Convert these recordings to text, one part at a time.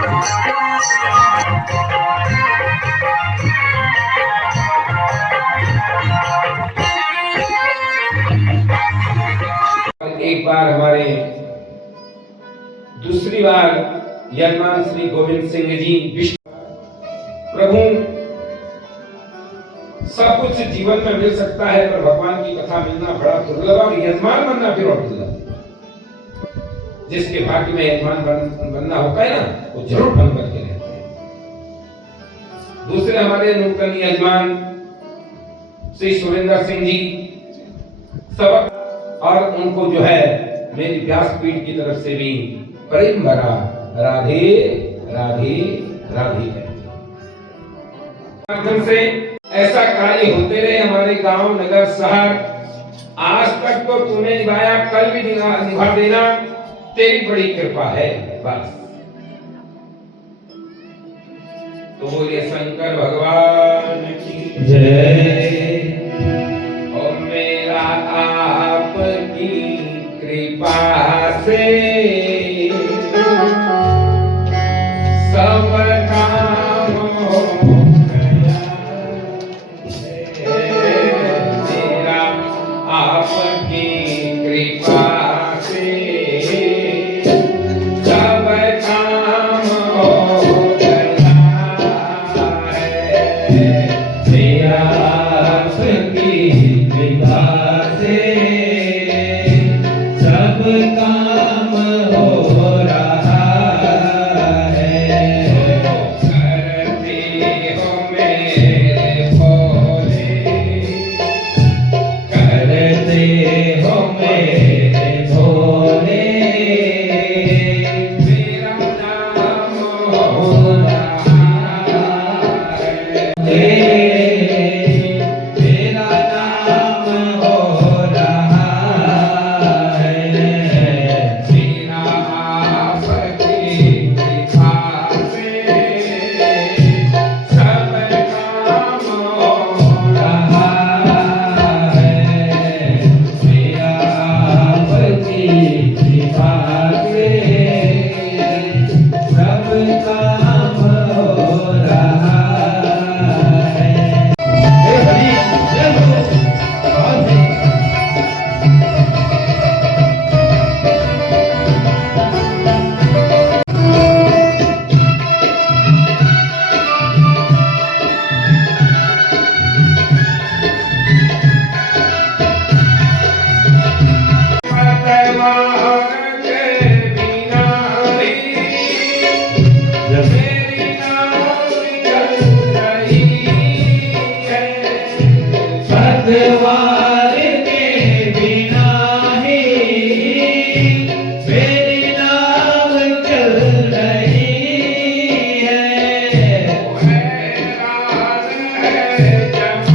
एक बार हमारे दूसरी बार यजमान श्री गोविंद सिंह जी प्रभु सब कुछ जीवन में मिल सकता है पर भगवान की कथा मिलना बड़ा दुर्लभ और यजमान बनना फिर और दुर्लभ। जिसके भाग्य में यजमान बनना होता है ना वो जरूर बन करके रहते हैं। दूसरे हमारे नूतन यजमान श्री सुरेंद्र सिंह जी सबक और उनको जो है मेरी व्यासपीठ की तरफ से भी प्रेम भरा राधे राधे राधे माध्यम से ऐसा कार्य होते रहे हमारे गांव नगर शहर। आज तक तो तूने निभाया, कल भी निभा देना, तेरी बड़ी कृपा है बस। तो बोलिए शंकर भगवान की जय। और मेरा आपकी कृपा से सब काम हो गया है। मेरा आपकी कृपा से सब काम हो गया है। मेरा आपकी कृपा से सब काम हो रहा है। करते हो मेरे भोले, करते हो मेरे भोले, मेरा नाम हो रहा है। मेरा नाम हो रहा है। मेरा आपकी कृपा से सब काम हो रहा है। मेरा आपकी कृपा से सब काम हो रहा है। हे हरि जय हो। बहुत ही पतवार के बिना ही मेरी नाव चल रही है। हैरान है जमाना,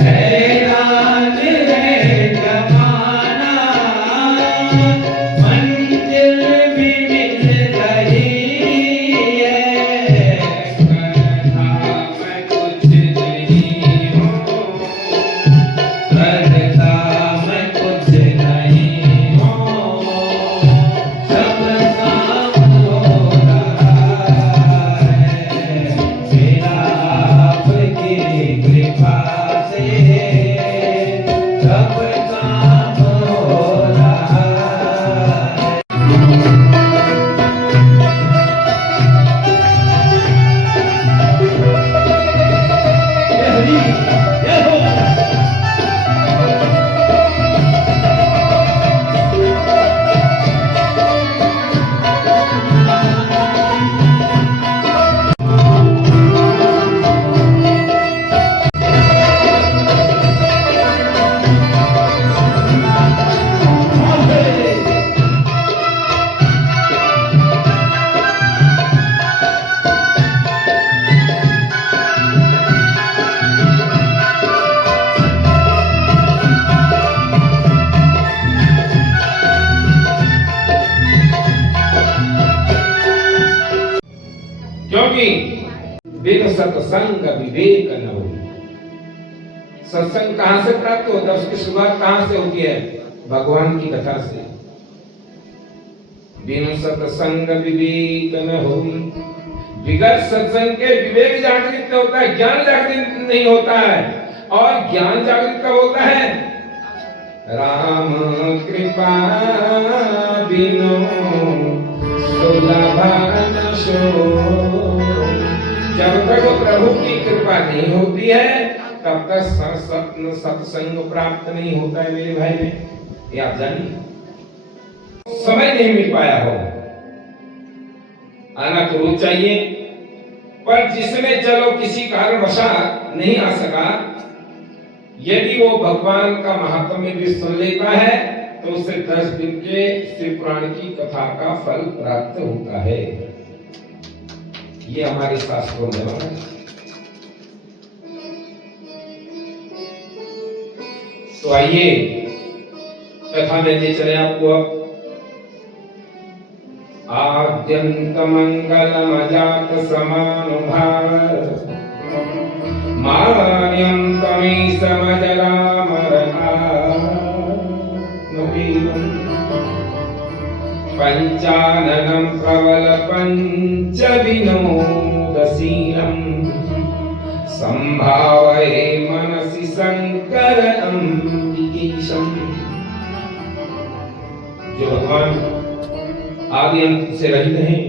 हैरान है जमाना, मंजिल भी मिल रही है। करता मैं कुछ नहीं हूँ, करता मैं कुछ नहीं हूँ, सब काम हो रहा है। मेरा आपकी कृपा से सब काम हो रहा है। हे हरि जय हो। क्योंकि बिन सत्संग विवेक न हो। सत्संग कहां से प्राप्त होता है, उसकी शुरुआत कहां से होती है? भगवान की कथा से। बिनु सत्संग विवेक न होई, बिगड़ सत्संग के विवेक जागृत होता है, ज्ञान जागृत नहीं होता है। और ज्ञान जागृत कब होता है? राम कृपा बिनु सुलभ न सोई। जब तक प्रभु की कृपा नहीं होती है तब तक सत्संग प्राप्त नहीं होता है मेरे भाई में, ये आप जानिए। समय नहीं मिल पाया हो, आना तो रोज चाहिए, पर जिसमें चलो किसी कारणवशात नहीं आ सका, यदि वो भगवान का महात्म्य भी सुन लेता है तो उसे 10 दिन के शिव पुराण की कथा का फल प्राप्त होता है। ये हमारे शास्त्रों में है। तो आइए कथा में ले चले आपको। अब आद्यंत मंगलम अजात समानुभाव मान्यं तमेश पंचाननं प्रबल पंच विनोदशीलं संभावये मनसि शंकर अम्बिकेशं। जो भगवान आदि अंत से रहित हैं,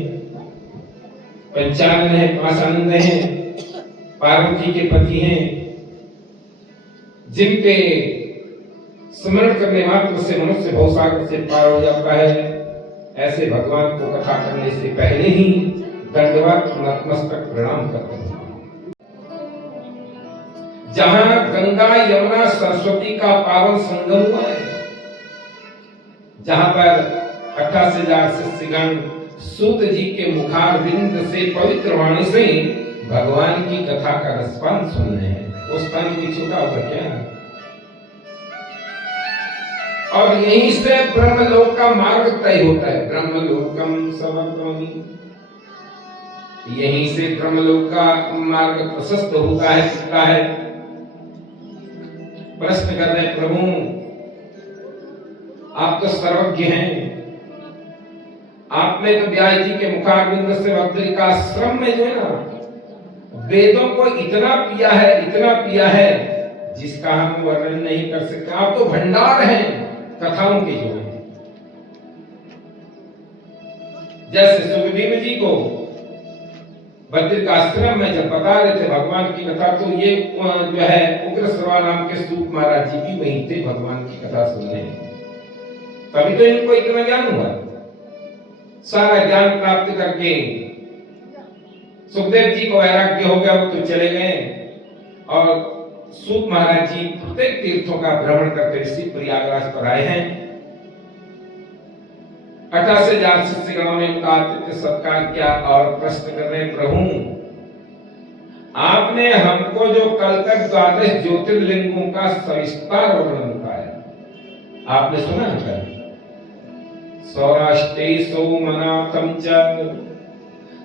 पंचानन है, पांच आनंद हैं, पार्वती के पति हैं, जिनके स्मरण करने मात्र से मनुष्य भवसागर से पार हो जाता है, ऐसे भगवान को कथा करने से पहले ही दंडवत नतमस्तक प्रणाम करते हैं। जहां गंगा यमुना सरस्वती का पावन संगम हुआ है, जहां पर 28,000 शिष्यगण सूत जी के मुखारविंद से पवित्र वाणी से भगवान की कथा का रसपान सुन रहे हैं, उस स्थान की छोटा होगा क्या? और यहीं से ब्रह्मलोक का मार्ग तय होता है। ब्रह्मलोकम समर्पयामि, यहीं से ब्रह्मलोक का मार्ग प्रशस्त होता है। प्रश्न कर रहे प्रभु, आप तो सर्वज्ञ हैं, आपने तो व्यास जी के मुखारविंद से बद्री का आश्रम में जो है ना वेदों को इतना पिया है जिसका हम वर्णन नहीं कर सकते। आप तो भंडार हैं कथाओं के जो है। जैसे सुखदेव जी को बद्री का आश्रम में जब बता रहे थे भगवान की कथा, तो ये जो है उग्र श्रवा नाम के सूत महाराज जी भी वहीं थे भगवान की कथा सुनने, तभी तो इनको इतना ज्ञान हुआ। सारा ज्ञान प्राप्त करके सुखदेव जी को वैराग्य हो गया, वो तो चले गए और सूत महाराज जी प्रत्येक तीर्थों का भ्रमण करते इसी प्रयागराज पर आए हैं। 28,000 शिष्यगणों ने उनका आतिथ्य सत्कार किया और प्रश्न कर रहे प्रभु, आपने हमको जो कल तक 12 ज्योतिर्लिंगों का सविस्तार वर्णन बताया, आपने सुना है? सौराष्ट्रे सोमनाथम च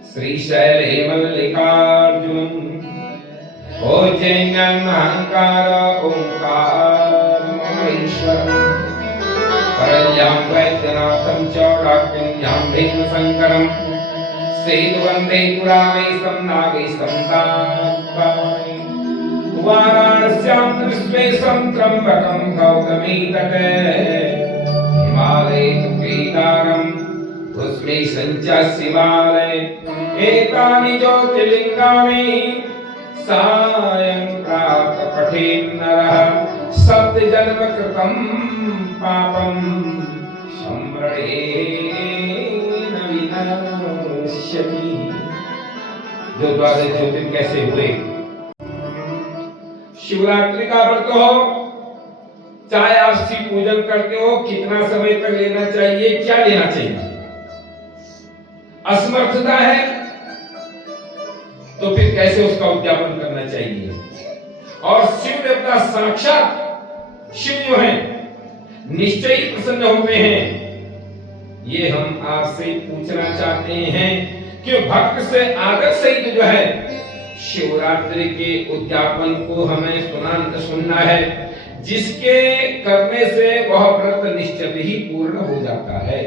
श्रीशैल हेमल्लिकार्जुनम ओजैन्यं अहंकार ओंकार महेश्वरम परल्यां वैद्यनाथं च डाकिन्यां भीमशंकरं सेतुवन्दे पुराणैः नागैः सन्तापानि वाराणस्यां विश्वेशं त्र्यम्बकं गौतमी तटे हिमालये तु केदारं भुस्मेशं च शिवालये एतानि ज्योतिर्लिङ्गानि सायं प्रातः पठेत् नरः सप्तजन्म कृतं पापं सम्रणेन विनाश्यति। जो 12 ज्योतिर्लिंग कैसे हुए? शिवरात्रि का व्रत हो, चाहे आप शिव पूजन करते हो, कितना समय तक लेना चाहिए, क्या लेना चाहिए? असमर्थता है तो फिर कैसे उसका उद्यापन करना चाहिए? और शिव देवता साक्षात शिव जो है निश्चय ही प्रसन्न होते हैं। ये हम आपसे पूछना चाहते हैं कि भक्त से आदर सहित जो है शिवरात्रि के उद्यापन को हमें सुनना है, जिसके करने से वह व्रत निश्चित ही पूर्ण हो जाता है।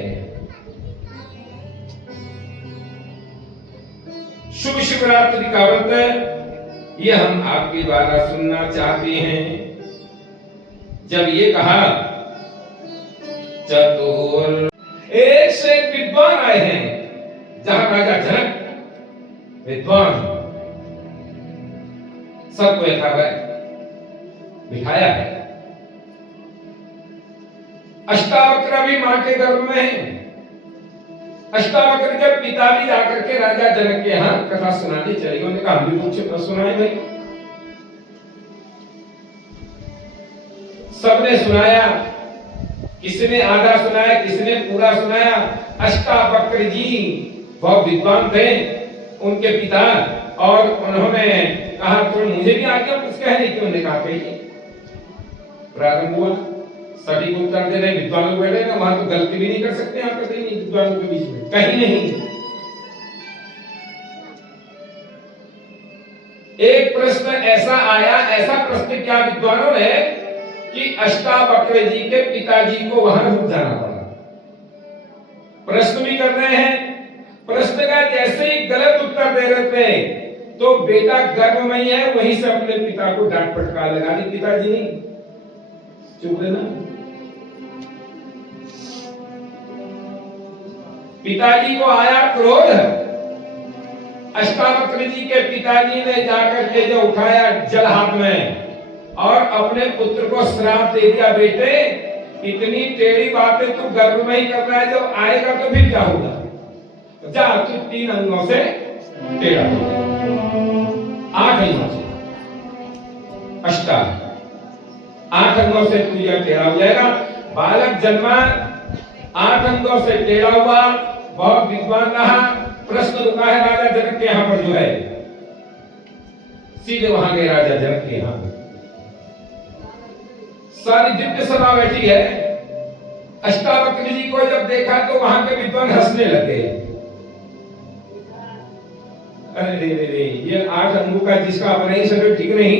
शुभ शिवरात्रि का व्रत ये हम आपके द्वारा सुनना चाहते हैं। जब ये कहा चतुर, एक से एक विद्वान आए हैं। जहां राजा जनक विद्वान सबको बिठाया है। अष्टावक्र भी मां के गर्भ में है। अष्टावक्र के पिता भी जाकर के राजा जनक के यहाँ कथा सुनाने चले। उन्होंने कहा हम भी कुछ सुनाए भाई। सबने सुनाया, किसने आधा सुनाया, किसने पूरा सुनाया। अष्टावक्र जी बहुत विद्वान थे, उनके पिता, और उन्होंने कहा तो मुझे भी आज्ञा कुछ कहने की। उन्होंने कहा कहिए। प्रारंभ हुआ, सटीक उत्तर दे रहे विद्वान लोग बैठे ना, वहां तो गलती भी नहीं कर सकते। आप कहते नहीं विद्वानों के बीच में कहीं नहीं। एक प्रश्न ऐसा आया, ऐसा प्रश्न क्या विद्वानों ने कि अष्टावक्र जी के पिताजी को वहां रुक जाना पड़ा। प्रश्न भी कर रहे हैं, प्रश्न का जैसे ही गलत उत्तर दे रहे थे तो बेटा गर्भ में ही है, वहीं से अपने पिता को डांट फटकार लगा दी। पिताजी नहीं, चुप रहना। पिताजी को आया क्रोध। अष्टावक्र जी के पिताजी ने जाकर के जो उठाया जल हाथ में और अपने पुत्र को श्राप दे दिया, बेटे इतनी टेढ़ी बातें तू गर्भ में ही कर रहा है, जो आएगा तो फिर क्या होगा। जा तू 3 अंगों से टेढ़ा हो जाए। 8 अंगों से, 8 अंगों से तू यह टेढ़ा हो जाएगा। बालक जन्मा, 8 अंगों से टेढ़ा हुआ, बहुत विद्वान रहा। प्रश्न रुका है राजा जनक के यहाँ पर जो है, सीधे वहां गए राजा जनक के यहाँ। सारी दिव्य सभा बैठी है। अष्टावक्र जी को जब देखा तो वहां के विद्वान हंसने लगे। अरे रे रे रे, ये 8 अंगों का जिसका अपना ही शरीर ठीक नहीं,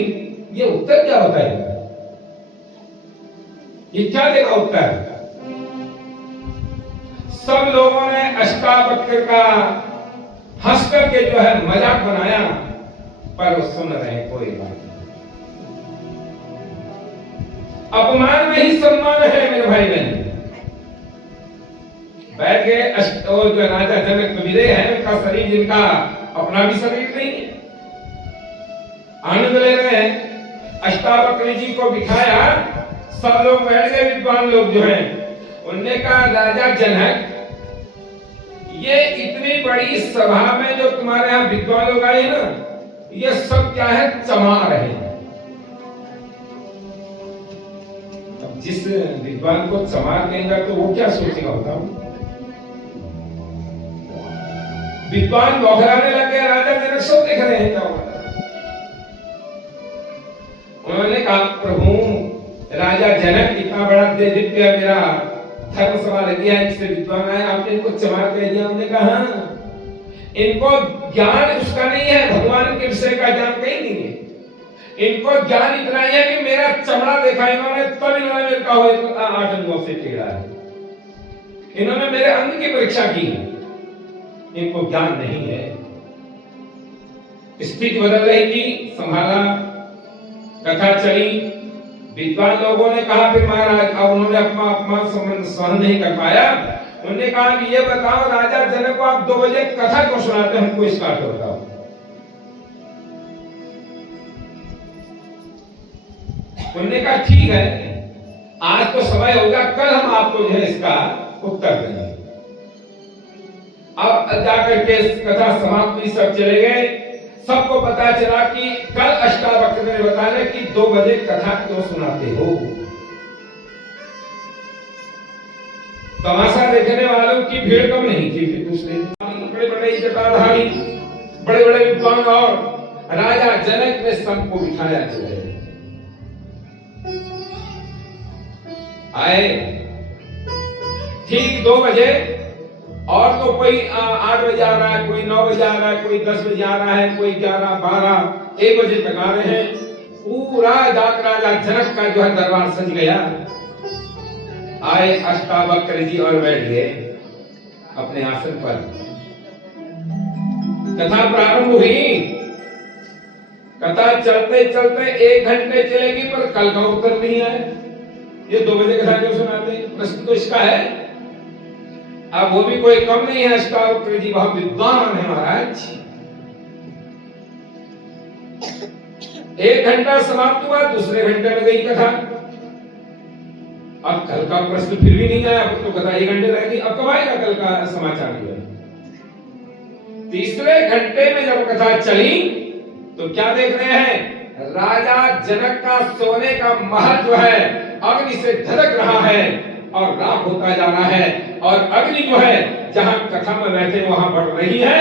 ये उत्तर क्या बताएगा, ये क्या देगा उत्तर। सब लोगों ने अष्टावक्र का हंस करके जो है मजाक बनाया, पर वो सुन रहे हैं कोई बात नहीं। अपमान में ही सम्मान है मेरे भाई बहन। बैठ गए और जो राजा जनक विदे हैं, उनका शरीर जिनका अपना भी शरीर नहीं है, आनंद ले रहे हैं। अष्टावक्र जी को बिठाया, सब लोग बैठ गए, विद्वान लोग जो हैं। उन्होंने कहा राजा जनक, ये इतनी बड़ी सभा में जो तुम्हारे यहाँ विद्वान लोग आए ना, ये सब क्या है, चमार है। अब जिस विद्वान को चमार कहेगा तो वो क्या सोचेगा, होता हूं। विद्वान बौखलाने लगे, राजा जनक सब देख रहे हैं क्या होता है। उन्होंने कहा प्रभु, राजा जनक इतना बड़ा दिव्य मेरा धर्म सभा लगी है, इससे विद्वान आए, आपने इनको चमार कह दिया। हमने कहा इनको ज्ञान उसका नहीं है, भगवान के विषय का ज्ञान कहीं नहीं है। इनको ज्ञान इतना ही है कि मेरा चमड़ा देखा इन्होंने, तब इन्होंने मेरे कहा 8 अंगों से टेढ़ा है। इन्होंने मेरे अंग की परीक्षा की, इनको ज्ञान नहीं है। स्थिति बदल रही थी, संभाला, कथा चली। विद्वान लोगों ने कहा फिर महाराज, अब उन्होंने अपना अपमान सहन नहीं कर पाया। उन्होंने कहा कि ये बताओ राजा जनक को आप 2 बजे कथा क्यों सुनाते हैं, हमको इसका अर्थ बताओ। उन्होंने कहा ठीक है, आज तो समय होगा, कल हम आपको जो है इसका उत्तर देंगे। अब जाकर के कथा समाप्त हुई, सब चले गए। सबको पता चला कि कल अष्टावक्र ने बताया कि 2 बजे कथा क्यों सुनाते हो। तमाशा देखने वालों की भीड़ कम नहीं थी। बड़े बड़े जटाधारी, बड़े बड़े विद्वान और राजा जनक ने सबको बिठाया जो है। आए ठीक 2 बजे और तो कोई 8 बजे आ रहा है, कोई 9 बजे आ रहा है, कोई 10 बजे आ रहा है, कोई 11, 12, 1 बजे तक आ रहे हैं। पूरा जात राजा जनक का जो है दरबार सज गया। आए अष्टावक्र जी और बैठ गए अपने आसन पर। कथा प्रारंभ हुई। कथा चलते चलते 1 घंटे चलेगी, पर कल का उत्तर नहीं आया। ये 2 बजे कथा क्यों सुनाते हैं? प्रश्न तो इसका है। अब वो भी कोई कम नहीं है, अष्टावक्र जी बहुत विद्वान है महाराज। 1 घंटा समाप्त हुआ, दूसरे घंटे में गई कथा। अब कल का प्रश्न फिर भी नहीं आया, अब तो कथा 1 घंटे रह गई। अब कब आएगा कल का समाचार? तीसरे घंटे में जब कथा चली तो क्या देख रहे हैं? राजा जनक का सोने का महल जो है अग्नि से धधक रहा है और राख होता जा रहा है। और अग्नि जो है जहां कथा में बैठे वहां बढ़ रही है।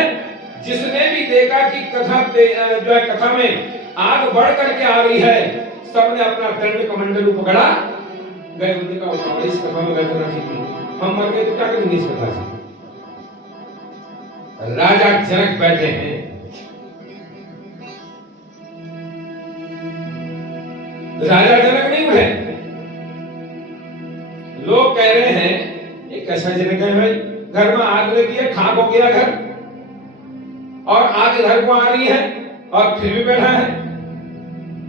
जिसने भी देखा कि कथा जो है कथा में आग बढ़ करके आ रही है, सबने अपना दंड कमंडल पकड़ा गए। उन्होंने कहा इस कथा में बैठना ठीक नहीं, हम मर गए तो क्या करेंगे इस कथा से? राजा जनक बैठे हैं। राजा जनक नहीं उठे। लोग कह रहे हैं ये कैसा जनक है भाई, घर में आग लगी है, खाक हो गया घर, और आग घर को आ रही है और फिर भी बैठा है।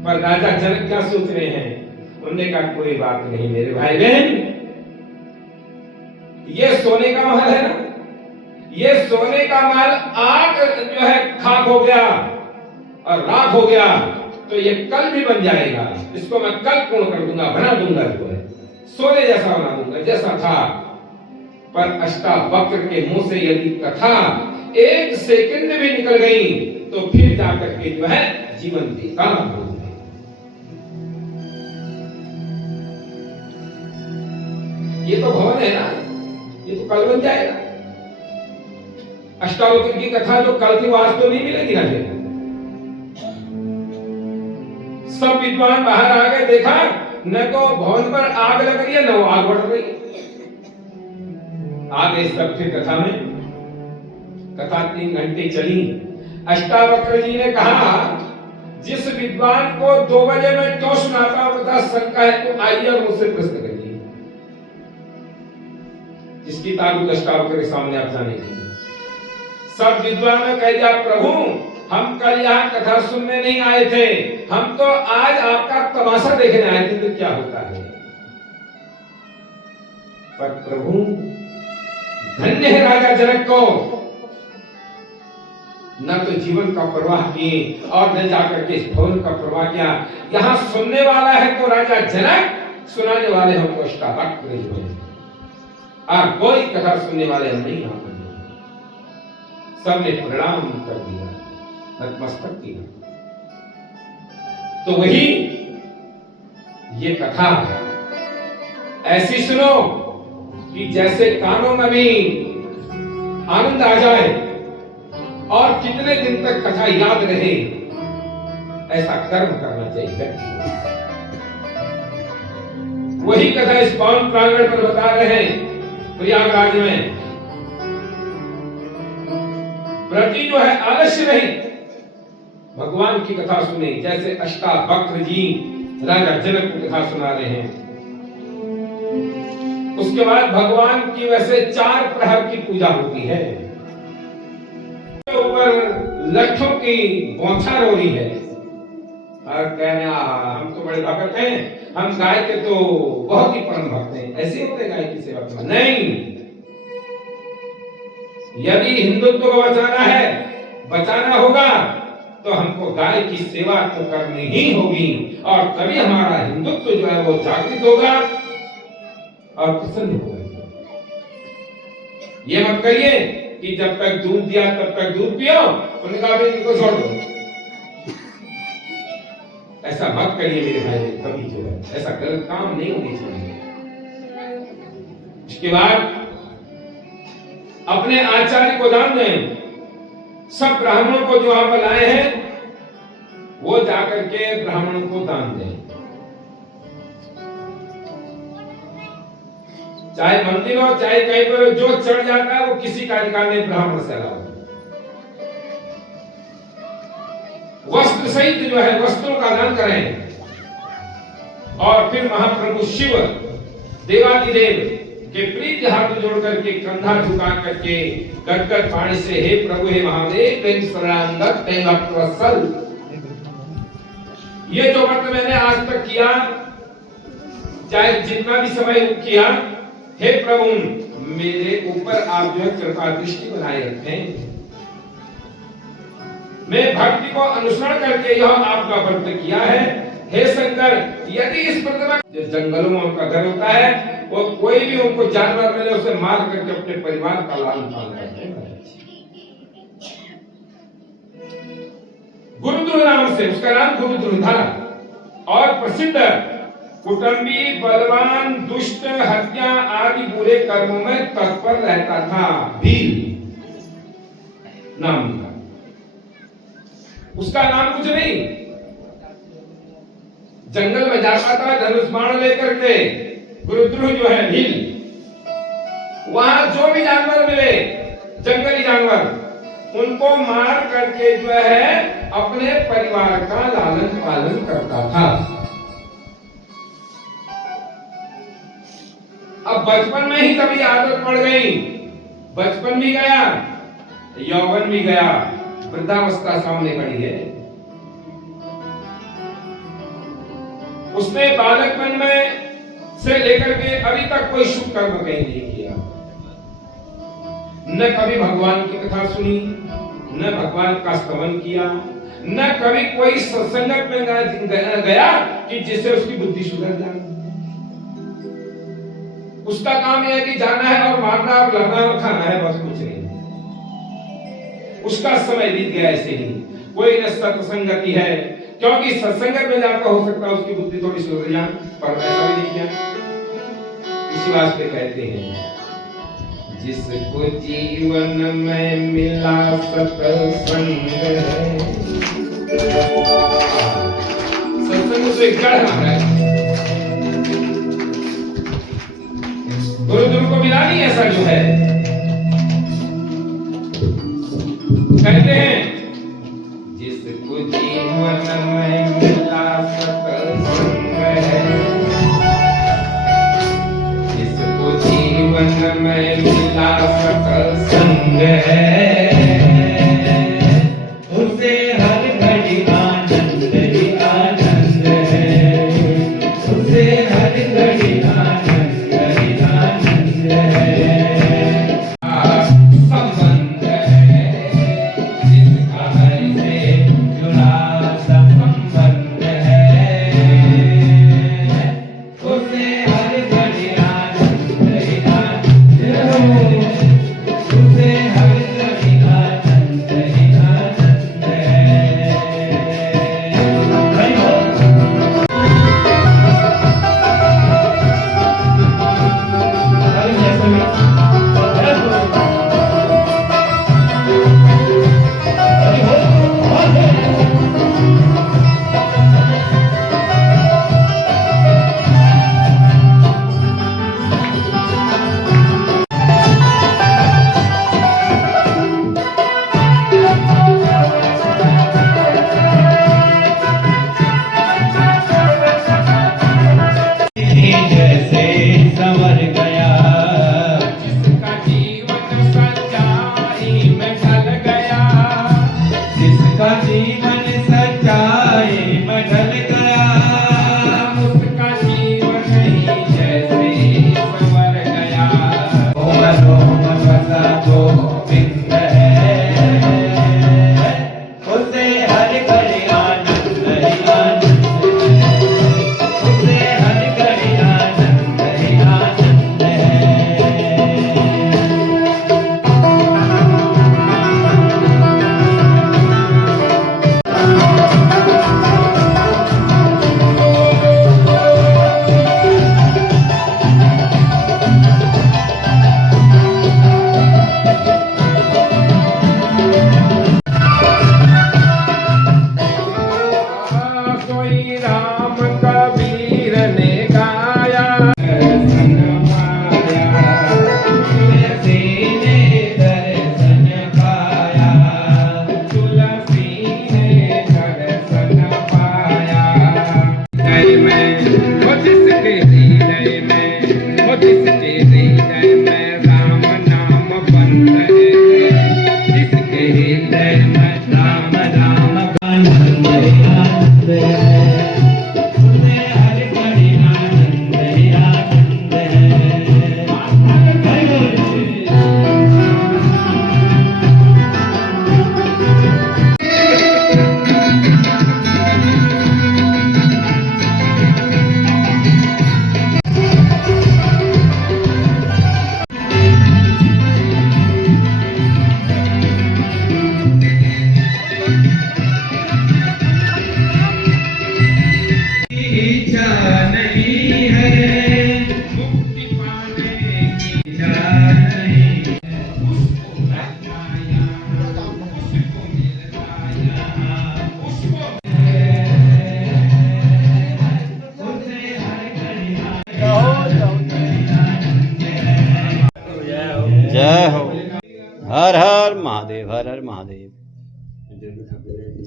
पर राजा जनक क्या सोच रहे हैं? उन्होंने कहा कोई बात नहीं मेरे भाई बहन, ये सोने का महल है ना, ये सोने का महल आग जो है खाक हो गया और राख हो गया, तो ये कल भी बन जाएगा। इसको मैं कल पूर्ण कर दूंगा, बना दूंगा, जो है सोने जैसा बना दूंगा जैसा था। पर अष्टावक्र के मुंह से यदि कथा 1 सेकंड भी निकल गई तो फिर जाकर के जो है जीवन बेकार हो गया। ये तो भवन है ना, ये तो कल बन जाएगा। अष्टावक्र की कथा जो कल की वास्तव नहीं मिलेगी ना। फिर सब विद्वान बाहर आ गए, देखा न तो भवन पर आग लग रही है, न वो आग बढ़ रही है। आगे सब फिर कथा में, कथा 3 घंटे चली। अष्टावक्र जी ने कहा जिस विद्वान को 2 बजे में क्यों सुनाता हूं कथा शंका है तो आइए और मुझसे प्रश्न करिए। जिसकी ताकत अष्टावक्र के सामने आप जानेंगे। सब विद्वान ने कह दिया प्रभु हम कल यहाँ कथा सुनने नहीं आए थे, हम तो आज आपका तमाशा देखने आए थे तो क्या होता है। पर प्रभु धन्य है राजा जनक को, न तो जीवन का प्रवाह किए और न जाकर के भवन का प्रवाह किया। यहाँ सुनने वाला है तो राजा जनक, सुनाने वाले हमको अष्टावक्र जी हैं। कोई कथा सुनने वाले हम नहीं हैं। सबने प्रणाम कर दिया, नतमस्तक किया। तो वही ये कथा ऐसी सुनो कि जैसे कानों में भी आनंद आ जाए और कितने दिन तक कथा याद रहे, ऐसा कर्म करना चाहिए। वही कथा इस पावन प्रांगण पर बता रहे हैं। प्रयागराज में व्रती जो है आलस्य नहीं, भगवान की कथा सुने। जैसे अष्टावक्र जी राजा जनक को कथा सुना रहे हैं। उसके बाद भगवान की वैसे 4 प्रहर की पूजा होती है। ऊपर लट्ठों की बौछार हो रही है और कहने हम तो बड़े भक्त हैं, हम गाय के तो बहुत ही परम भक्त हैं। ऐसे होते गाय की सेवा करना नहीं। यदि हिंदुत्व को बचाना है, बचाना होगा तो हमको गाय की सेवा तो करनी ही होगी और तभी हमारा हिंदुत्व जो है वो जागृत होगा और प्रसन्न होगा। ये मत करिए कि जब तक दूध दिया तब तक दूध पियो, उन्होंने कहा इनको छोड़ दो। ऐसा मत करिए मेरे भाई, कभी जो है ऐसा गलत काम नहीं होनी चाहिए। इसके बाद अपने आचार्य को दान दें। सब ब्राह्मणों को जो आप लाए हैं वो जाकर के ब्राह्मणों को दान दें। चाहे मंदिर हो चाहे कहीं पर जो चढ़ जाता है वो किसी का अधिकार नहीं, ब्राह्मण से अलावा। वस्त्र सहित जो है वस्त्रों का दान करें। और फिर महाप्रभु शिव देवादिदेव के प्रीति हाथ जोड़ करके कंधा झुका करके गदगद पानी से, हे प्रभु हे महादेव प्रेम शरणागत हे भक्तवत्सल, ये जो व्रत मैंने आज तक किया, चाहे जितना भी समय किया, हे प्रभु मेरे ऊपर आप जो है कृपा दृष्टि बनाए रखें। मैं भक्ति को अनुसरण करके यह आपका व्रत किया है। हे शंकर, यदि इस प्रतिमा जो जंगलों में उनका घर होता है, वो कोई भी उनको जानवर मिले उसे मार करके अपने परिवार का लालन पालन करते हैं। गुरुद्रुह नाम से, उसका नाम गुरुद्रुह था। और प्रसिद्ध कुटुंबी, बलवान, दुष्ट, हत्या आदि बुरे कर्मों में तत्पर रहता था। भील नाम था उसका। नाम कुछ नहीं, जंगल में जाता था धनुष बाण लेकर के। गुरुद्रुह जो है भील, वहां जो भी जानवर मिले, जंगली जानवर, उनको मार करके जो है अपने परिवार का लालन पालन करता था। अब बचपन में ही कभी आदत पड़ गई, बचपन भी गया, यौवन भी गया, वृद्धावस्था सामने खड़ी है। उसने बालकपन में से लेकर के अभी तक कोई शुभ कर्म कहीं नहीं किया, न कभी भगवान की कथा सुनी, न भगवान का स्तवन किया, न कभी कोई सत्संगत में गया कि जिससे उसकी बुद्धि सुधर जाए। उसका काम यह है कि जाना है और मारना और लड़ना और खाना है, बस कुछ नहीं। उसका समय बीत गया ऐसे ही। कोई न सत्संगति है, क्योंकि सत्संगत में जाकर हो सकता है उसकी बुद्धि थोड़ी सुधर जाए, पर ऐसा भी नहीं किया। इसी वास्ते कहते हैं, जिसको जीवन में मिला सत्संग, सत्संग से गढ़ है। गुरुदेव को मिला नहीं ऐसा जो है। कहते हैं, जिसको जीवन में मिला सत्संग है, जिसको जीवन में मिला सत्संग है, उसे हर घड़ी आनंद ही आनंद है, उसे हर घड़ी आनंद ही आनंद है। संबंध है जिसका हरि से जुड़ा संबंध है, उसे हर घड़ी आनंद ही आनंद है, उसे हर घड़ी आनंद ही आनंद है।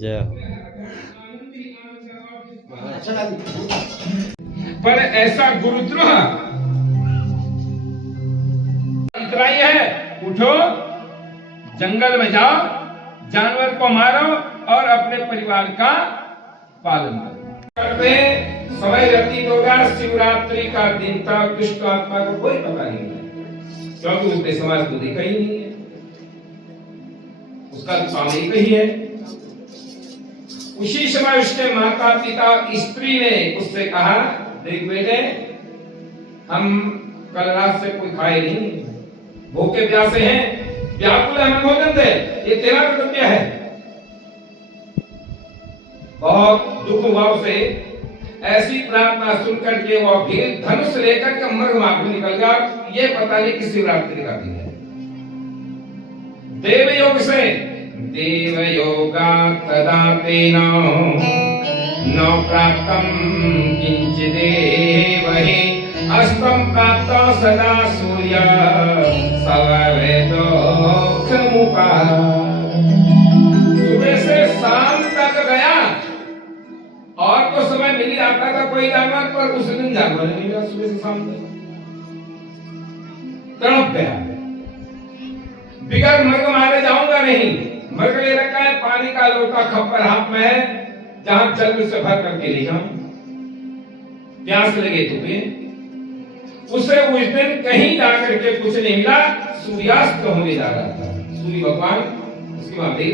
जय हो। पर ऐसा गुरुद्रोह इतना ही है, उठो जंगल में जाओ, जानवर को मारो और अपने परिवार का पालन करो। समय व्यतीत होगा, शिवरात्रि का दिन था, दुष्ट आत्मा को कोई पता नहीं है, क्योंकि उसने समाज को देखा ही नहीं है, उसका काम एक ही है। उसी समय उसके माता पिता स्त्री ने उससे कहा, देख बेटे, हम कल रात से कोई खाए नहीं, भूखे प्यासे हैं, व्याकुल हमें भोजन दे, ये तेरा कर्तव्य है। बहुत दुख हुआ उसे, ऐसी प्रार्थना सुनकर के वो फिर धनुष लेकर के मर्ग में निकल गया। ये पता नहीं किस शिवरात्रि का दिन है। देवयोग से देवयोगा तदा तेन न प्राप्तं किंचिदेव हि अस्तं प्राप्तो सदा सूर्य सवेदो खमुपा। सुबह से शाम तक गया और तो समय मिल ही आता था कोई जानवर, पर उस दिन जानवर नहीं मिला। सुबह से शाम तक तड़प गया, बिगर मर्ग मारे जाऊंगा नहीं। मर्ग ले रखा है, पानी का लोटा खप्पर हाथ में है, जहां जल से भर करके ले जाऊं, प्यास लगे तो पे। उसे उस दिन कहीं जाकर के कुछ नहीं मिला, सूर्यास्त होने जा रहा था। सूर्य भगवान उसकी माते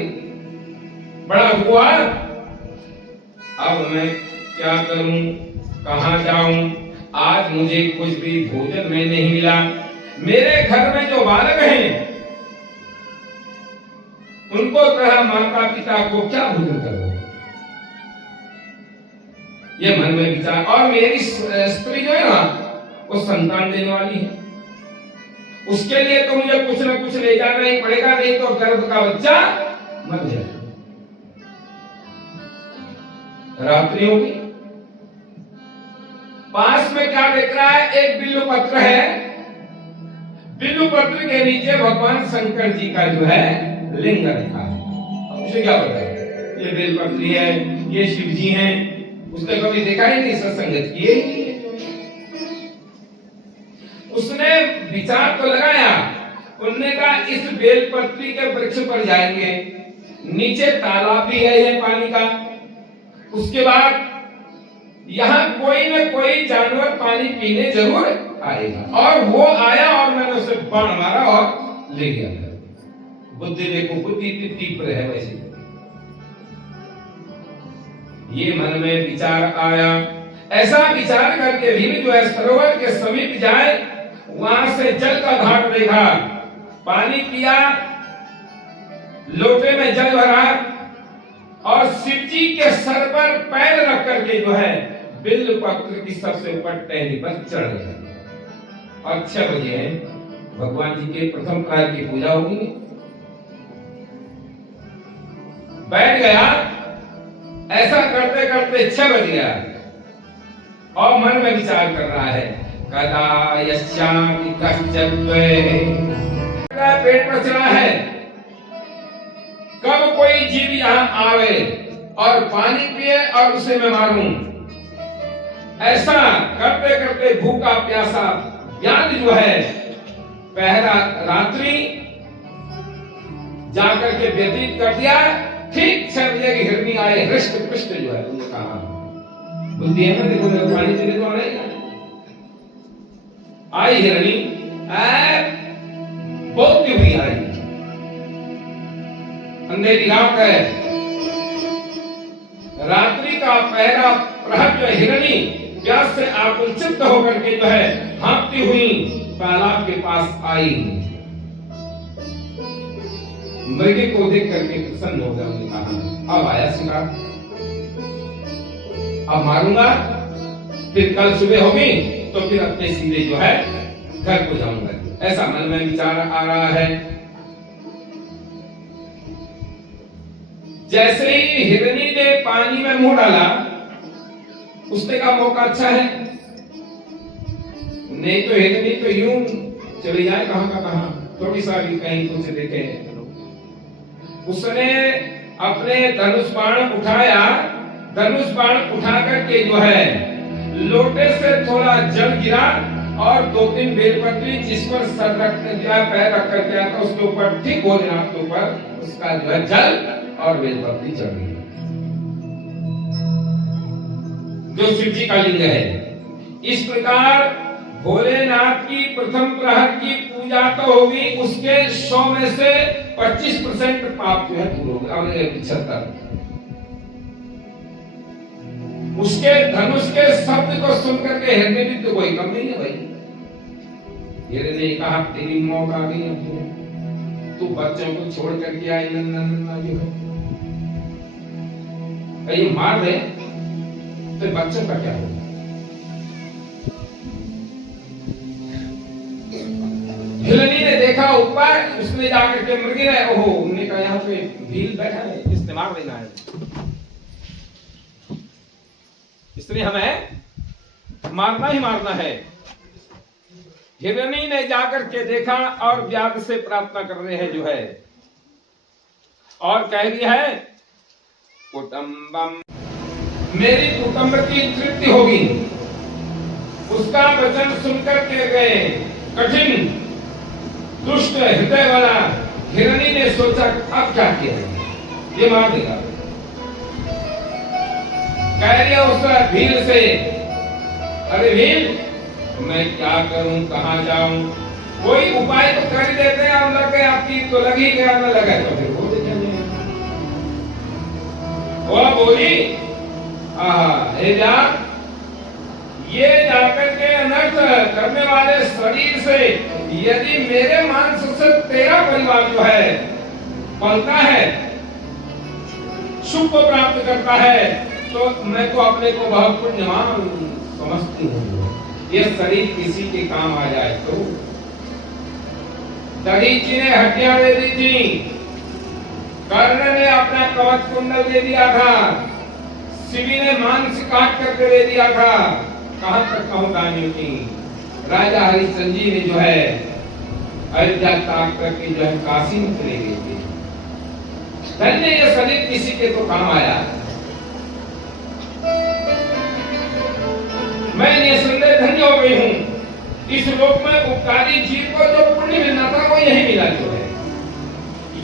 बड़ा हुआ, अब मैं क्या करूं, कहां जाऊं, आज मुझे कुछ भी भोजन में नहीं मिला। मेरे घर में जो बालक हैं उनको कहा माता पिता को क्या भोजन करो, ये मन में विचार। और मेरी स्त्री जो है ना, वो संतान देने वाली है, उसके लिए तो मुझे कुछ ना कुछ ले जाना ही पड़ेगा, नहीं तो गर्भ का बच्चा मर जाएगा। रात्रि होगी, पास में क्या देख रहा है, एक बिल्लू पत्र है, बिल्लू पत्र के नीचे भगवान शंकर जी का जो है लिंग रखा है। उसे क्या पता, ये बेलपत्री है, ये शिव जी हैं, उसने कभी देखा ही नहीं, सत्संगत किए ही नहीं। उसने विचार तो लगाया, उन्होंने कहा इस बेलपत्री के वृक्ष पर जाएंगे, नीचे तालाब भी है ये पानी का, उसके बाद यहाँ कोई न कोई जानवर पानी पीने जरूर आएगा। और वो आया और मैंने उसे बाण मारा और ले गया। बुद्धि देखो, बुद्धि इतनी तीव्र है वैसे। ये मन में विचार आया, ऐसा विचार करके भी जो है सरोवर के समीप जाए, वहां से जल का घाट देखा, पानी पिया, लोटे में जल भरा और शिव जी के सर पर पैर रख करके जो है बिल्व पत्र की सबसे ऊपर टहनी पर चढ़ गया। और 6 बजे है, भगवान जी के प्रथम प्रहर की पूजा होगी, बैठ गया। ऐसा करते करते 6 बज गया और मन में विचार कर रहा है, कदा यस्यामि कश्चिद्वे, पेट पर चढ़ा है, कब कोई जीव यहाँ आवे और पानी पिए और उसे मैं मारूं। ऐसा करते करते भूखा प्यासा ज्ञान जो है पहला रात्रि जाकर के व्यतीत कर दिया। ठीक 6 बजे की हिरणी आए, हृष्ट पुष्ट जो है, उन्होंने कहा बुद्धि है ना, देखो पानी चले तो आएगा। आई हिरणी, बहुत हुई आई, अंधेरी रात है, रात्रि का पहला प्रहर जो हिरणी प्यास से आकुलचित होकर के जो है हाँकती हुई तालाब के पास आई। मृगे को देख करके प्रसन्न हो गया, उन्होंने कहा अब आया शिकार, अब मारूंगा, फिर कल सुबह होगी तो फिर अपने सीधे जो है घर को जाऊंगा। ऐसा मन में विचार आ रहा है। जैसे ही हिरनी ने पानी में मुंह डाला, उसने का मौका अच्छा है, नहीं तो हिरनी तो यूं चली जाए कहां का कहां, थोड़ी सा भी कहीं कुछ देखे। उसने अपने धनुष बाण उठाया, धनुष बाण उठा करके जो है लोटे से थोड़ा जल गिरा और 2-3 बेलपत्री जिस पर सर रखने दिया, पैर रख कर गया था उसके ऊपर, ठीक भोलेनाथ के ऊपर उसका जो है जल और बेलपत्री चढ़ गई, जो शिव जी का लिंग है। इस प्रकार भोलेनाथ की प्रथम प्रहर की पूजा तो होगी, उसके 100 में से 25% पाप जो है दूर होगा, 75। उसके धनुष के शब्द को सुनकर के हृदय में तो कोई कम नहीं है भाई। हिरण्य ने कहा तेरी मौत आ गई, अब तू बच्चों को छोड़ करके आई, नन्ना जो है कहीं मार दे तो बच्चों का क्या होगा। हिरण्य ने देखा ऊपर, उसने जाकर के मृगी ने, ओहो, उन्होंने कहा यहाँ पे भील बैठा है, इसने मार देना है, इसलिए हमें मारना ही मारना है। हिरण्य ने जाकर के देखा और व्याध से प्रार्थना कर रहे हैं जो है, और कह दिया है कुटुंबम, मेरी कुटुंब की तृप्ति होगी। उसका वचन सुनकर के गए कठिन दुष्ट हृदय वाला हिरण्य ने सोचा अब क्या किया, ये मार देगा। कह दिया उस भील से, अरे भील मैं क्या करूं, कहां जाऊं, कोई उपाय तो कर ही देते हैं, हम लगे आपकी तो लग ही गया, न लगा तो फिर वो देखेंगे। वो बोली हे जा, ये जाकर के अनर्थ करने वाले शरीर से यदि मेरे मांस से तेरा परिवार जो है पलता है, सुख को प्राप्त करता है, तो मैं तो अपने को बहुत पुण्यवान समझती हूँ। ये शरीर किसी के काम आ जाए तो। दधीची ने हड्डियां दे दी थी, कर्ण ने अपना कवच कुंडल दे दिया था, शिवी ने मांस काट करके दे दिया था। कहां तक कहूं दानियों की, राजा हरिश्चंद्र जी ने जो है अयोध्या ताक करके जो है काशी में चले गए थे। धन्य ये शरीर किसी के तो काम आया। मैं निसंदेह धन्य हो गई हूं। इस लोक में उपकारी जीव को जो पुण्य मिलना था वो यही मिला जो है।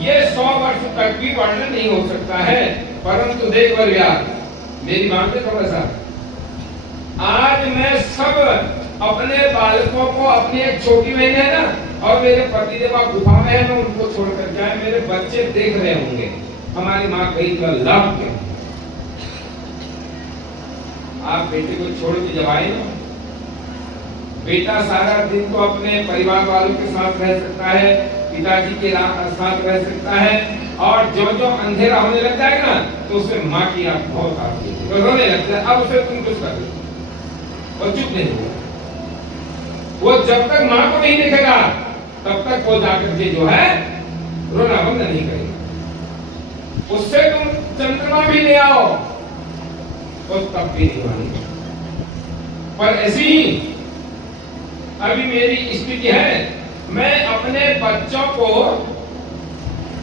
ये 100 वर्ष तक भी वर्णन नहीं हो सकता है, परंतु देख वर्या मेरी मानते तो ऐसा, आज मैं सब अपने बालकों को, अपनी एक छोटी बहन है ना, और मेरे पतिदेवा गुफा में है, मैं उनको छोड़ कर जाए, मेरे बच्चे देख रहे होंगे हमारी माँ कहीं तो लाभ के। आप बेटे को छोड़ के जब आए ना, बेटा सारा दिन तो अपने परिवार वालों के साथ रह सकता है, पिताजी के साथ रह सकता है, और जो जो अंधेरा होने लग जाएगा ना तो उसे माँ की याद बहुत आती है, वो रोने लगता है। अब उसे तुम कुछ कर दो, वो चुप नहीं होगा। वो जब तक माँ को नहीं देखेगा तब तक वो जाकर के जो है रोना बंद नहीं करेगा। उससे तुम चंद्रमा भी ले आओ तो तब भी नहीं मानेगा। पर ऐसी ही अभी मेरी स्थिति है, मैं अपने बच्चों को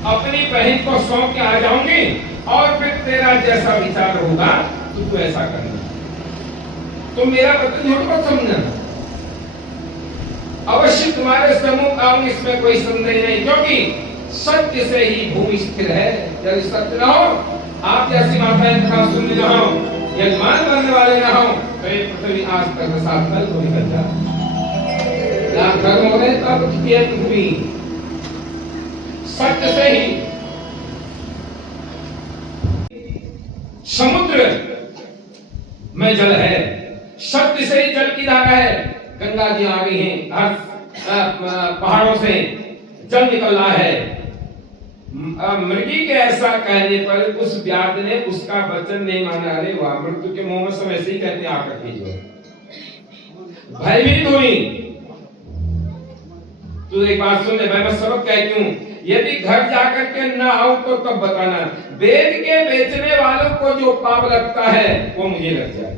अपनी बहन को सौंप के आ जाऊंगी, और फिर तेरा जैसा विचार होगा तू ऐसा करना। तो मेरा वचन झूठ मत समझना, अवश्य तुम्हारे सम्मुख आऊंगी, इसमें कोई संदेह नहीं, क्योंकि सत्य से ही भूमि स्थिर है। यदि सत्य न हो, आप जैसी माताएं कथा सुनने न हो, यजमान बनने वाले न हो, तो ये पृथ्वी आज तक साथ कल को निकल जाए। यहाँ धर्म हो रहे तब पृथ्वी सत्य से ही। समुद्र में जल है, सत्य से ही जल की धारा है। गंगा जी आ गई हैं, पहाड़ों से जल निकल रहा है। मृगी के ऐसा कहने पर उस व्याध ने उसका वचन नहीं माना। अरे वाह, मृत्यु के मुंह में सब ऐसे ही कहते आकर के जो भयभीत हुई। तू एक बात सुन ले, मैं सबक कहती हूँ, यदि घर जाकर के ना आओ तो तब बताना। वेद के बेचने वालों को जो पाप लगता है वो मुझे लग जाए।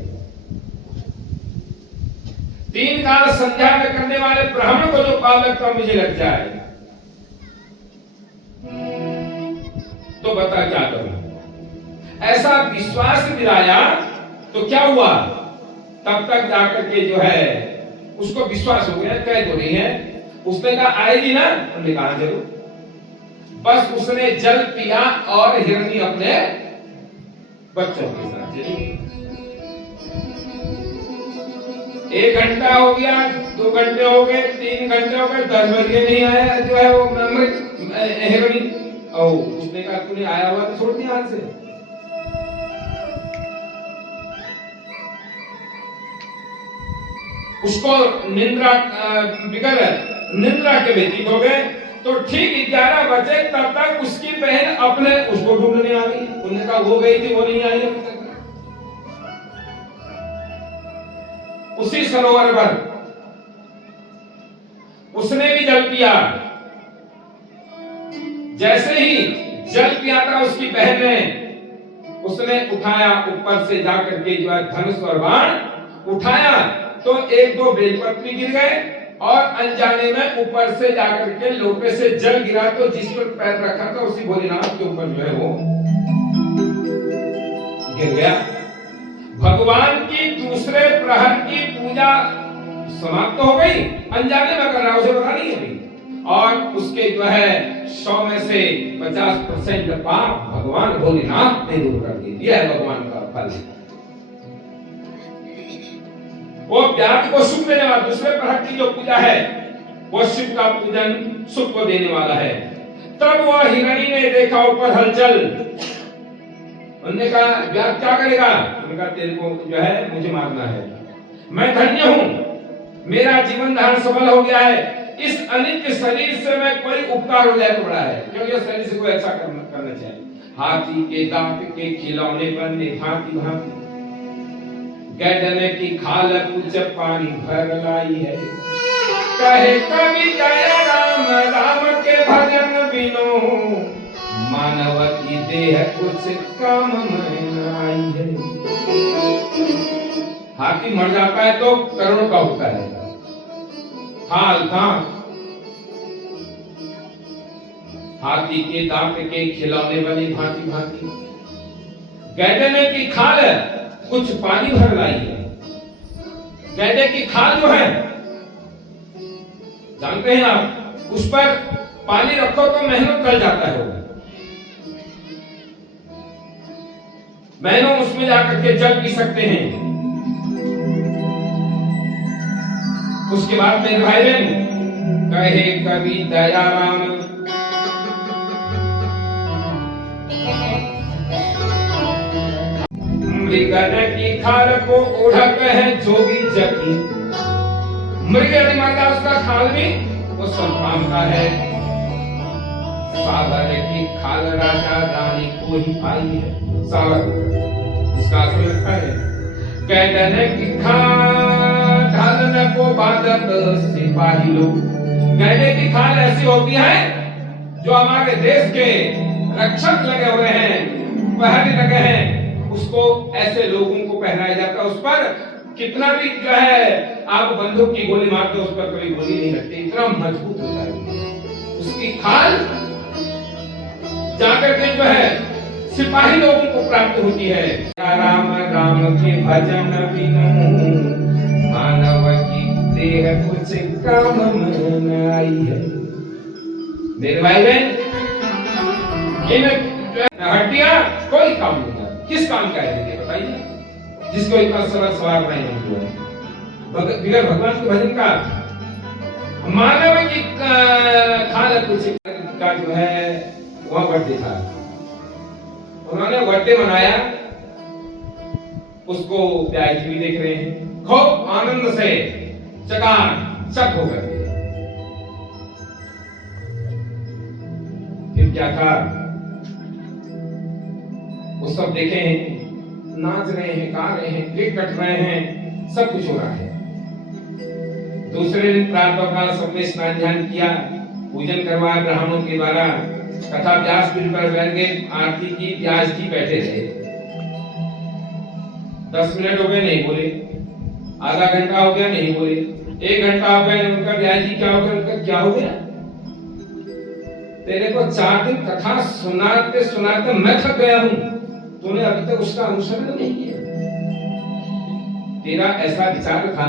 3 काल संध्या में करने वाले ब्राह्मण को जो पाप लगता है मुझे लग जाए, तो बता क्या करूं। ऐसा विश्वास दिलाया तो क्या हुआ, तब तक जाकर के जो है उसको विश्वास हो गया कह तो नहीं है। उसने कहा आएगी ना, उन्होंने कहा जरूर। बस उसने जल पिया और हिरणी अपने बच्चों के साथ चली। 1 घंटा हो गया, 2 घंटे हो गए, 3 घंटे हो गए, 10 बज गए, नहीं आया जो है वो हिरणी। और उसने कहा तूने आया हुआ तो छोड़ दिया हाथ से। उसको निंद्रा बिगड़ निंद्रा के व्यतीत हो गए। तो ठीक 11 बजे तब तक उसकी बहन अपने उसको ढूंढने आ गई। उन्होंने कहा वो गई थी, वो नहीं आई अभी तक। उसी सरोवर पर उसने भी जल पिया। जैसे ही जल पिया था उसकी बहन ने, उसने उठाया ऊपर से जाकर के जो है धनुष और बाण उठाया, तो 1-2 बेलपत्री गिर गए और अनजाने में ऊपर से जाकर के लोटे से जल गिरा, तो जिस पर पैर रखा था उसी भोलेनाथ के ऊपर जो है वो गिर गया। भगवान की दूसरे प्रहर की पूजा समाप्त हो गई, अनजाने में कर रहा, उसे पता नहीं है। और उसके जो है 100 में से 50% पाप भगवान भोलेनाथ ने दूर कर दिया। यह है भगवान का फल। वो व्याधि को सुख देने वाला, दूसरे प्रहर की जो पूजा है वो शिव का पूजन सुख को देने वाला है। तब वह हिरणी ने देखा ऊपर हलचल। उन्होंने कहा व्याध क्या करेगा? उन्होंने कहा तेरे को जो है मुझे मारना है, मैं धन्य हूं, मेरा जीवन धारण सफल हो गया है। इस अनित्य शरीर से मैं कोई उपकार हो जाए तो बड़ा है, क्योंकि इस शरीर से कोई अच्छा करना चाहिए। हाथी के दांत के खिलौने बनने भांति भांति, गैडन की खाल कुछ पानी भर लाई है। कहे कवि दया राम राम के भजन बिनो, मानव की देह कुछ काम में आई है। हाथी मर जाता है तो करोड़ों का होता है। खाल दांत, हाथी के दांत के खिलौने बने भांति भांति, गैडन की खाल कुछ पानी भर लाई है। गैडे की खाल जो है जानते हैं आप, उस पर पानी रखो तो महीनों गल जाता है। महीनों उसमें जाकर के जल पी सकते हैं। उसके बाद मेरे भाई बहन कहे कवि दया राम मृगन की खाल को ओढ़क है जोगी जकी। मृग माता उसका खाल भी वो सब काम का है। सागर की खाल राजा रानी को ही पाई है। सागर इसका असर लिखा है। गैडन की खाल ढालन को बादत सिपाही लोग। गैडे की खाल ऐसी होती है जो हमारे देश के रक्षक लगे हुए हैं, पहरे लगे हैं, उसको ऐसे लोगों को पहनाया जाता है। उस पर कितना भी जो है आप बंदूक की गोली मारते हो, उस पर कभी गोली नहीं लगती, इतना मजबूत होता है। उसकी खाल जाकर के जो है सिपाही लोगों को प्राप्त होती है। राम राम के भजन बिनु, मानव की देह कुछ काम में आई है। मेरे भाई बहन, इन हड्डियां कोई काम नहीं है। किस काम का है बताइए, जिसको इतना सरल सवाल नहीं हुआ बिगड़ भगवान के भजन का। मानव की खाल कुछ का जो है वह बर्थडे था, उन्होंने बर्थडे मनाया, उसको प्याज भी देख रहे हैं, खूब आनंद से चकाचक होकर। फिर क्या था, वो सब देखे हैं, नाच रहे हैं, गा रहे हैं, केक कट रहे हैं, सब कुछ हो रहा है। दूसरे दिन प्रातः काल सबने स्नान ध्यान किया, पूजन करवाया ब्राह्मणों के द्वारा, कथा व्यास पीठ पर बैठ गए, आरती की, व्यास जी बैठे थे। 10 मिनट हो गए नहीं बोले, आधा घंटा हो गया नहीं बोले, 1 घंटा हो गया, उनका व्यास जी क्या हो गया, उनका क्या हो गया? तेरे को 4 दिन कथा सुनाते सुनाते मैं थक गया हूं, तूने अभी तक उसका अनुसरण नहीं किया। तेरा ऐसा विचार था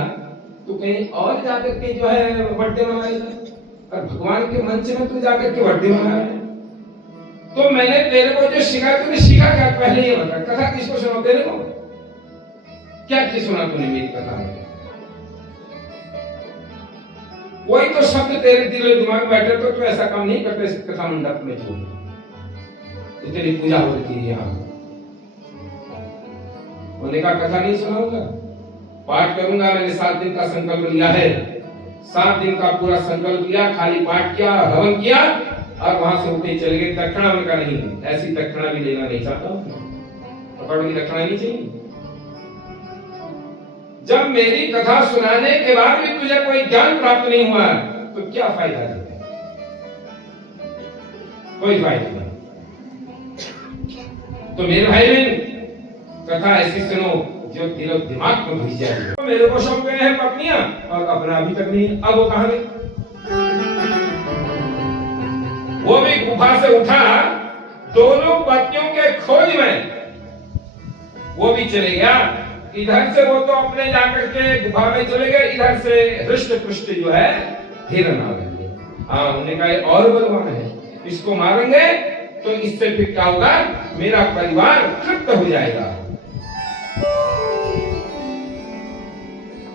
तू कहीं और जाकर के जो है बर्थडे मनाएगा, और भगवान के मंच में तू जाकर के बर्थडे मना रहा है। तो मैंने तेरे को जो सिखाया, तूने सीखा क्या पहले ये बता। कथा किसको सुना तेरे को? क्या चीज सुना तूने मेरी कथा में? कोई तो शब्द तेरे दिल दिमाग में बैठे तो तू ऐसा काम नहीं करते इस कथा मंडप में जो तो तेरी पूजा हो रही है। यहाँ उन्होंने कहा कथा नहीं सुनाऊंगा, पाठ करूंगा। मैंने 7 दिन का संकल्प लिया है, 7 दिन का पूरा संकल्प लिया, खाली पाठ किया, हवन किया और वहां से उठे चले गए। दक्षिणा उनका नहीं, ऐसी दक्षिणा भी लेना नहीं चाहता, पकड़ की दक्षिणा नहीं चाहिए। जब मेरी कथा सुनाने के बाद भी तुझे कोई ज्ञान प्राप्त नहीं हुआ तो क्या फायदा है? कोई फायदा नहीं। तो मेरे भाई बहन, कथा ऐसी सुनो जो दिलो दिमाग में घुस जाए। तो मेरे को सब गए हैं पत्नियां और अपना अभी तक नहीं। अब वो कहां गई? वो भी गुफा से उठा, दोनों पत्नियों के खोज में वो भी चले गया। इधर से वो तो अपने जाकर के गुफा में चले गए, इधर से हृष्ट पुष्ट जो है हिरण आ गए। हाँ, उन्होंने कहा और बलवान है, इसको मारेंगे तो इससे फिर क्या होगा, मेरा परिवार तृप्त हो जाएगा।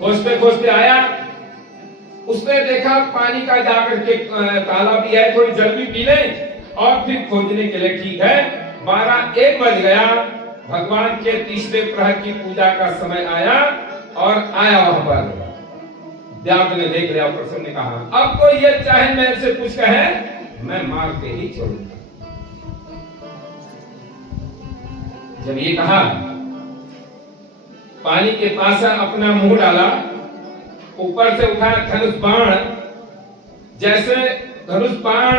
खोजते खोजते आया, उसने देखा पानी का जाकर के तालाब भी है, थोड़ी जल भी पी ले और फिर खोजने के लिए ठीक है। 12-1 बज गया, भगवान के तीसरे प्रहर की पूजा का समय आया और आया वहां पर। व्यास ने देख लिया, प्रसन्न ने कहा अब तो ये चाहे मेरे से कुछ कहे, मैं मार के ही छोड़ूंगा। जब ये कहा, पानी के पास अपना मुंह डाला, ऊपर से उठा धनुष बाण, जैसे धनुष बाण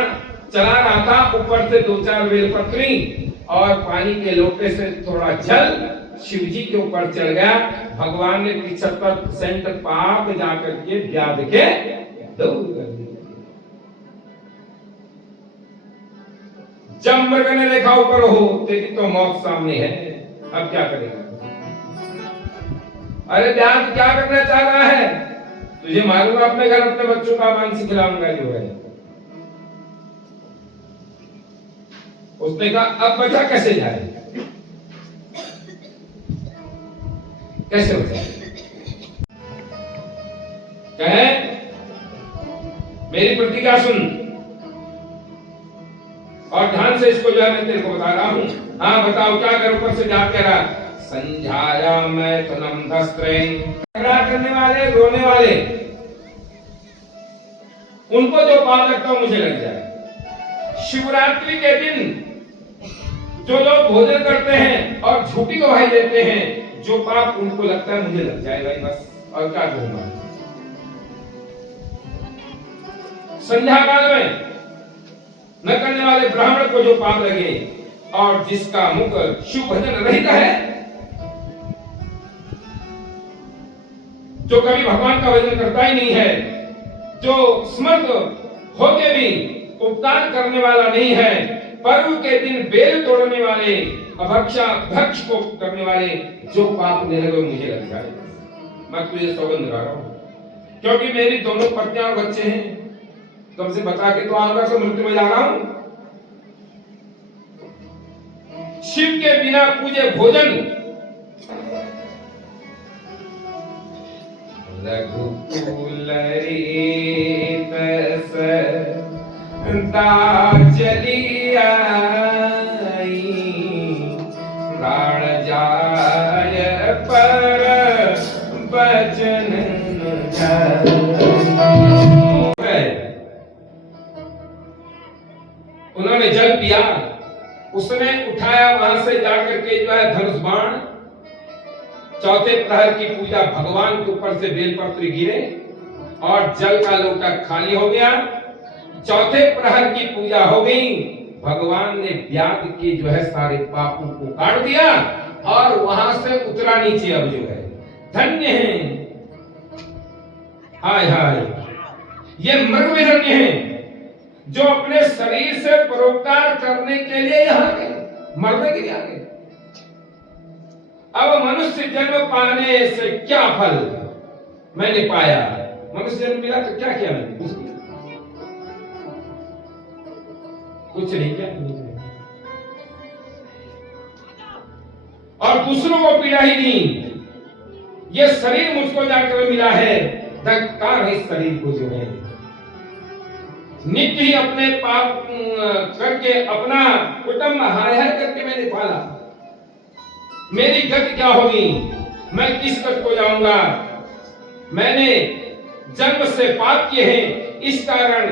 चला रहा था, ऊपर से 2-4 बेलपत्री और पानी के लोटे से थोड़ा जल शिव जी के ऊपर चढ़ गया। भगवान ने 75% पाप जाकर के व्याध के दूर कर दिए। जब मृग ने देखा ऊपर हो, तेरी तो मौत सामने है, अब क्या करेगा? अरे व्याध क्या करना चाह रहा है? तुझे मारूंगा अपने घर, अपने बच्चों का मांस खिलाऊंगा जो है। उसने कहा अब बचा कैसे जाए, कैसे बचा? कहे मेरी प्रतिज्ञा सुन और ध्यान से इसको जो है मैं तेरे को बता रहा हूं। हाँ बताओ क्या कर? ऊपर से जा कह रहा, संझाया मैं तनम धस्त्रे, झगड़ा करने वाले, रोने वाले, उनको जो पाप लगता हो मुझे लग जाए। शिवरात्रि के दिन जो लोग भोजन करते हैं और झूठी गवाही देते हैं, जो पाप उनको लगता है मुझे लग जाएगा ही बस, और क्या कहूंगा। संध्या काल में न करने वाले ब्राह्मण को जो पाप लगे, और जिसका मुख शिव भजन रहित है, जो कभी भगवान का भजन करता ही नहीं है, जो समर्थ होके भी उपकार करने वाला नहीं है, पर्व के दिन बेल तोड़ने वाले, अभक्षा भक्ष को करने वाले, जो पाप मेरे को मुझे लग जाए। मैं तुझे सौगंध लगा रहा हूं, क्योंकि मेरी दोनों पत्नियां और बच्चे हैं, तुमसे बता के तो आऊंगा तो मृत्यु में जा रहा हूं। शिव के बिना पूजे भोजन, रघुकुल रीत चली आई, प्राण जाय पर बचन उन्होंने जल पिया, उसने उठाया वहां से जाकर के जो है धनुष बाण। चौथे प्रहर की पूजा, भगवान के ऊपर से बेलपत्र गिरे और जल का लोटा खाली हो गया। चौथे प्रहर की पूजा हो गई, भगवान ने व्याध के जो है सारे पापों को काट दिया और वहां से उतरा नीचे। अब जो है धन्य है, हाय हाय, ये मृग धन्य है जो अपने शरीर से परोपकार करने के लिए यहाँ गए, मरने के लिए आ गए। अब मनुष्य जन्म पाने से क्या फल मैंने पाया? मनुष्य जन्म मिला तो क्या किया मैंने? कुछ नहीं किया। और दूसरों को पीड़ा ही नहीं। ये शरीर मुझको जाकर मिला है, धिक्कार है इस शरीर को जो है। नित्य ही अपने पाप करके अपना कुटुंब हाय हाय करके मैंने पाला। मेरी गति क्या होगी? मैं किस गति को जाऊंगा? मैंने जन्म से पाप किए हैं, इस कारण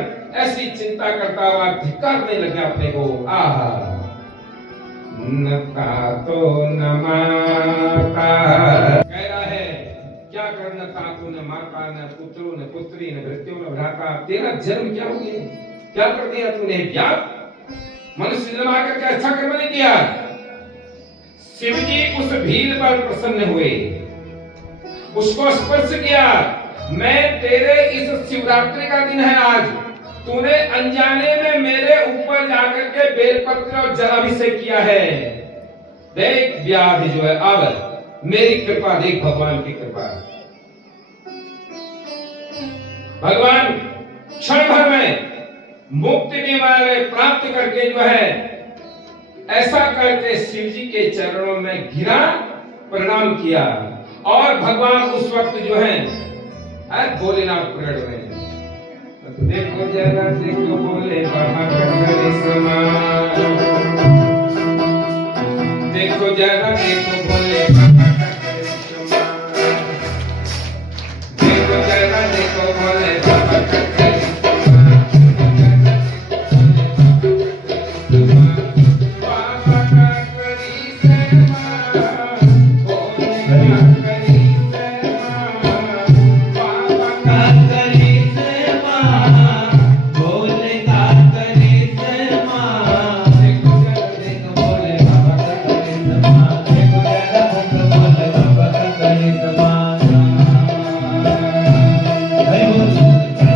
ऐसी चिंता करता हुआ धिक्कार नहीं लगे अपने को। आहा, न तातो न माता, कह रहा है क्या करना, तातो न माता, न पुत्रो न पुत्री, न भृत्यो न भ्राता। तेरा जन्म क्या हो गया? क्या कर दिया तूने? ज्ञात मनुष्य जन्म आकर के अच्छा कर्म नहीं किया। शिव जी उस भील पर प्रसन्न हुए, उसको स्पर्श किया। मैं तेरे इस शिवरात्रि का दिन है आज, तूने अनजाने में मेरे ऊपर जाकर के बेलपत्र और जलाभिषेक किया है। देख व्याधि जो है, अब मेरी कृपा देख, भगवान की कृपा। भगवान क्षण भर में मुक्ति निवारण प्राप्त करके जो है, ऐसा करके शिव जी के चरणों में गिरा, प्रणाम किया। और भगवान उस वक्त जो है भोलेनाथ प्रकट हुए। देखो जरा देखो बोले महाकरिश्मा, देखो जरा देखो